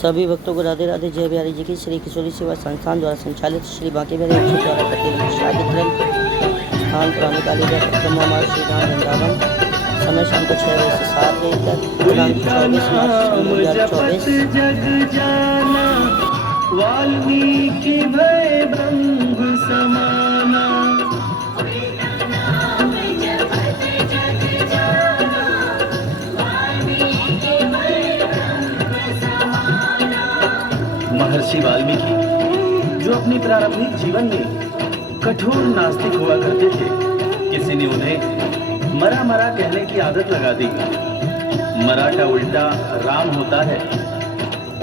सभी भक्तों को राधे राधे। जय बिहारी जी की श्री किशोरी सेवा संस्थान द्वारा संचालित श्री बांके बिहारी अक्षर द्वारा प्रतिदिन शादी ग्रंथ स्थान पुरानी काली हमारा श्री राम वृंदावन। समय शाम को 6 बजे से 7 बजे तक। दिनांक 24 मार्च 2024। वाल्मीकि भय ब्रह्म समाना। महर्षि वाल्मीकि जो अपने प्रारंभिक जीवन में कठोर नास्तिक हुआ करते थे, किसी ने उन्हें मरा मरा कहने की आदत लगा दी। मरा का उल्टा राम होता है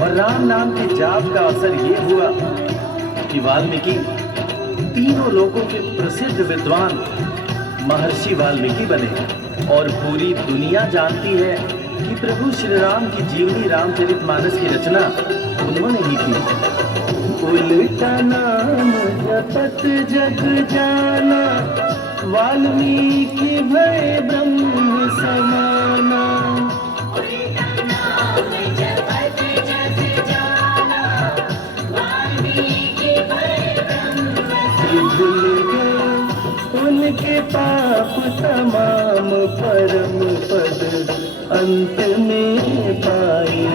और राम नाम के जाप का असर ये हुआ कि वाल्मीकि तीनों लोकों के प्रसिद्ध विद्वान महर्षि वाल्मीकि बने और पूरी दुनिया जानती है कि प्रभु श्री राम की जीवनी रामचरितमानस की रचना उन्होंने ही की। उल्टा नाम जपत जग जाना, वाल्मीकि भय ब्रह्म समाना। उनके पाप तमाम परम पद अंत में पाए।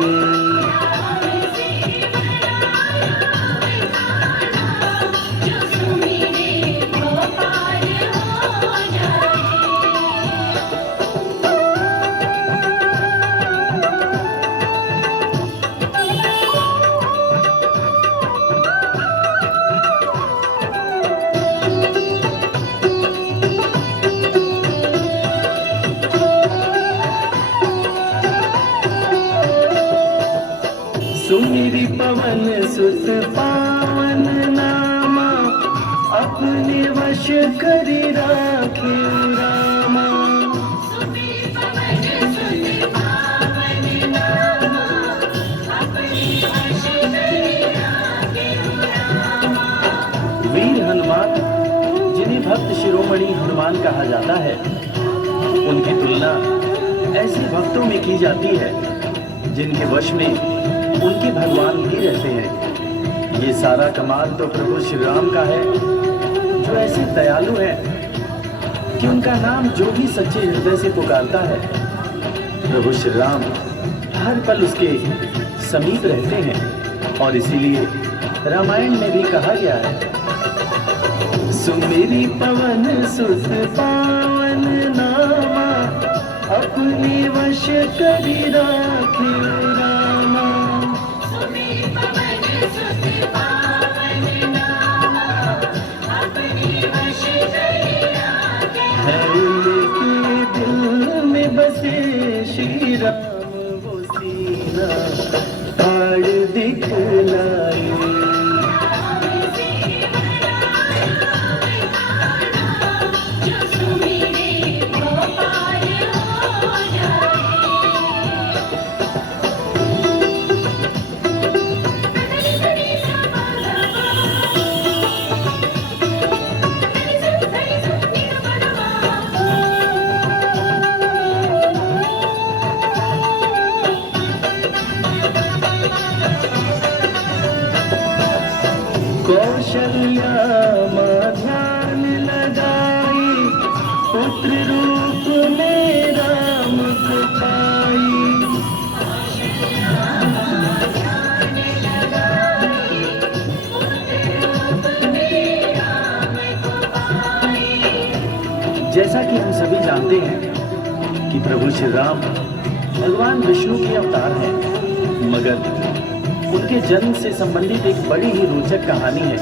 सुमिरि पवन सुत पावन नामा, अपने वश करि राखे रामा। वीर हनुमान, जिन्हें भक्त शिरोमणि हनुमान कहा जाता है, उनकी तुलना ऐसे भक्तों में की जाती है जिनके वश में उनके भगवान भी रहते हैं। ये सारा कमाल तो प्रभु श्री राम का है, जो ऐसे दयालु है कि उनका नाम जो भी सच्चे हृदय से पुकारता है, प्रभु श्री राम हर पल उसके समीप रहते हैं। और इसीलिए रामायण में भी कहा गया है, सुमिरि पवन सुत पावन नामा, अपने वश करि राखे रामा। है उनके दिल में बसे श्री राम वो सीना ताड़ दिखलाए। कौशल्या मां ध्यान लगाई, पुत्र रूप में राम को पाई। जैसा कि हम सभी जानते हैं कि प्रभु श्री राम भगवान विष्णु के अवतार हैं, मगर उनके जन्म से संबंधित एक बड़ी ही रोचक कहानी है।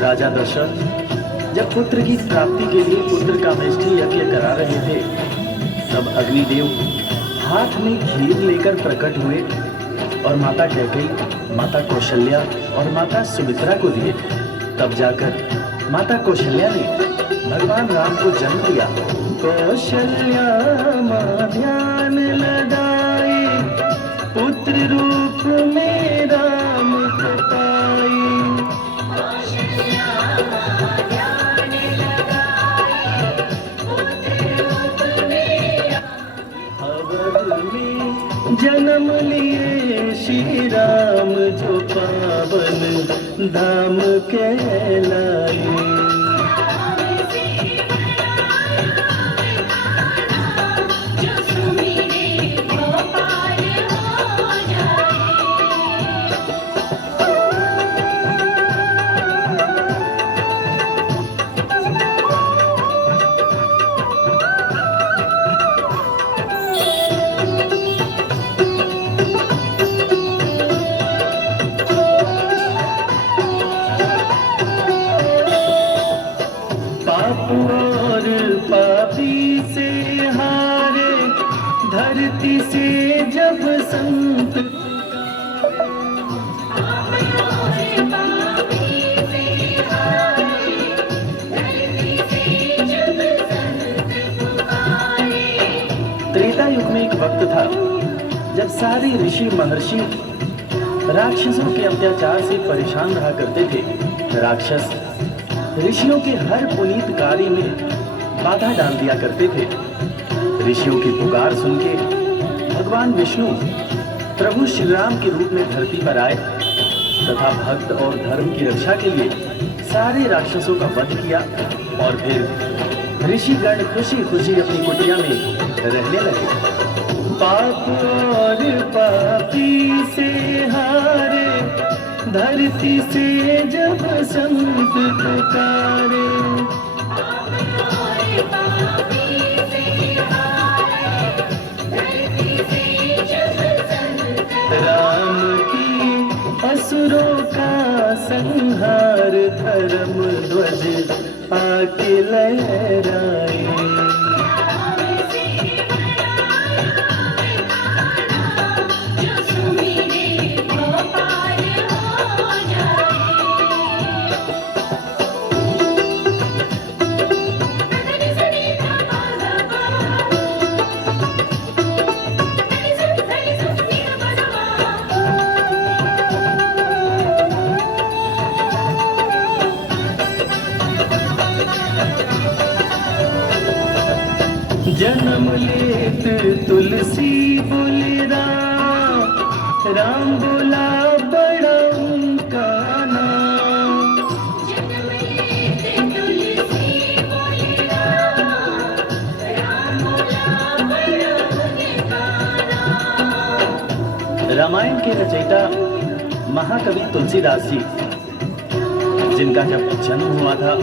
राजा दशरथ जब पुत्र की प्राप्ति के लिए पुत्र कामेष्ठी यज्ञ करा रहे थे, तब अग्निदेव हाथ में खीर लेकर प्रकट हुए और माता कैकेयी, माता कौशल्या और माता सुमित्रा को दिए। तब जाकर माता कौशल्या ने भगवान राम को जन्म दिया। कौशल्या मां ध्यान लगाई, पुत्र रूप में राम को पाई। अवध में जन्म लिए श्री राम जो पावन धाम कहलाए। और पापी से हारे धरती से जब संत त्रेता युग में एक वक्त था जब सारे ऋषि महर्षि राक्षसों के अत्याचार से परेशान रहा करते थे। राक्षस ऋषियों के हर पुनीत कार्य में बाधा डाल दिया करते थे। ऋषियों की पुकार सुन के भगवान विष्णु प्रभु श्री राम के रूप में धरती पर आए तथा भक्त और धर्म की रक्षा के लिए सारे राक्षसों का वध किया और फिर ऋषिगण खुशी खुशी अपनी कुटिया में रहने लगे। पाप और पापी से हारे धरती से जब संत पुकारे। राम की असुरों का संहार धर्म ध्वज आके लहराए। जन्म लेत तुलसी बोले राम, राम बोला बड़ा उनका नाम। जन्म लेत तुलसी बोले राम, राम बोला बड़ा उनका नाम। रामायण के रचयिता महाकवि तुलसीदास जी, जिनका जब जन्म हुआ था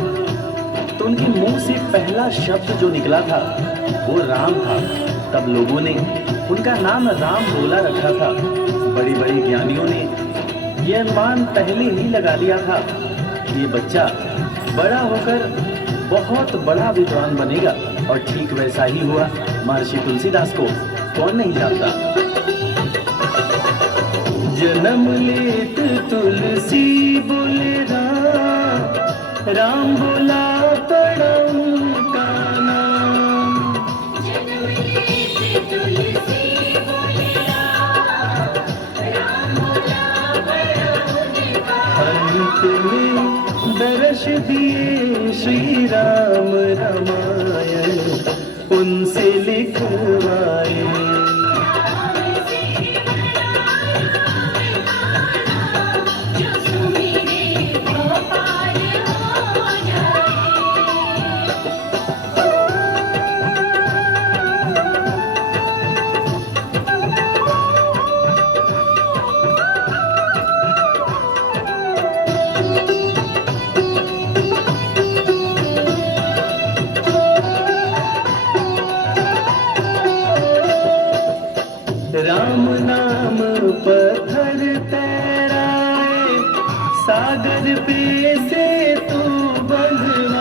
तो उनके मुंह से पहला शब्द जो निकला था वो राम था। तब लोगों ने उनका नाम राम बोला रखा था। बड़ी बड़ी ज्ञानियों ने यह अनुमान पहले ही लगा लिया था कि ये बच्चा बड़ा होकर बहुत बड़ा विद्वान बनेगा, और ठीक वैसा ही हुआ। महर्षि तुलसीदास को कौन नहीं जानता। जन्म लेत तुलसी बोले राम, राम बोला बड़ा उनका नाम। जन्म लेत तुलसी बोले राम, राम बोला बड़ा उनका नाम। अंत में दर्श दिए श्री राम रामायण उनसे लिखवाए। राम नाम पत्थर तैराए, सागर पे से तू बंधवाए।